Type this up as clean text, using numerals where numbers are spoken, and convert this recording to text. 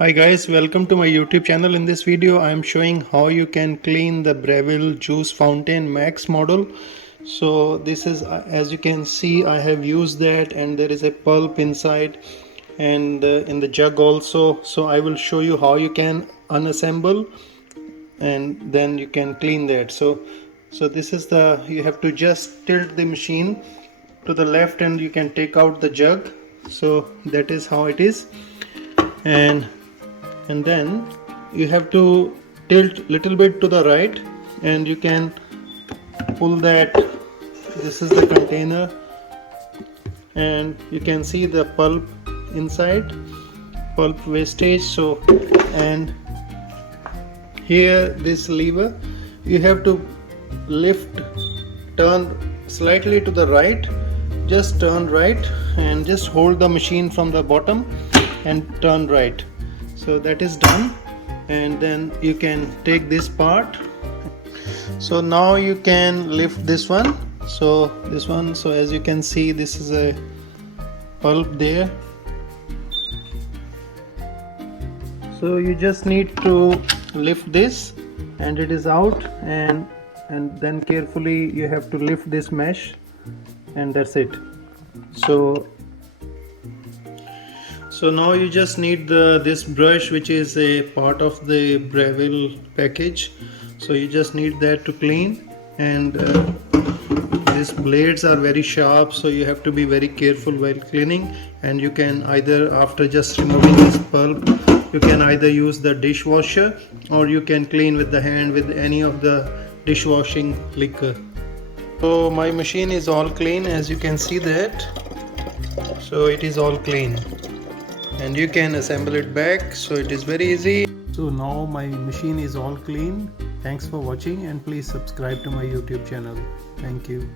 Hi guys, welcome to my YouTube channel. In this video I am showing how you can clean the Breville juice fountain max model. So this is, as you can see, I have used that, and there is a pulp inside and in the jug also. So I will show you how you can unassemble and then you can clean that. So this is the, you have to just tilt the machine to the left and you can take out the jug. So that is how it is. And then you have to tilt little bit to the right and you can pull that. This is the container and you can see the pulp inside, pulp wastage. So, and here this lever you have to lift, turn slightly to the right, just turn right and just hold the machine from the bottom and turn right. So that is done, and then you can take this part. So now you can lift this one. So this one, so as you can see, this is a pulp there. So you just need to lift this and it is out, and then carefully you have to lift this mesh, and that's it. So now you just need this brush, which is a part of the Breville package. So you just need that to clean, and these blades are very sharp, so you have to be very careful while cleaning. And you can either, after just removing this pulp, you can either use the dishwasher or you can clean with the hand with any of the dishwashing liquor. So my machine is all clean, as you can see that. So it is all clean and you can assemble it back, so it is very easy. So now my machine is all clean. Thanks for watching and please subscribe to my YouTube channel. Thank you.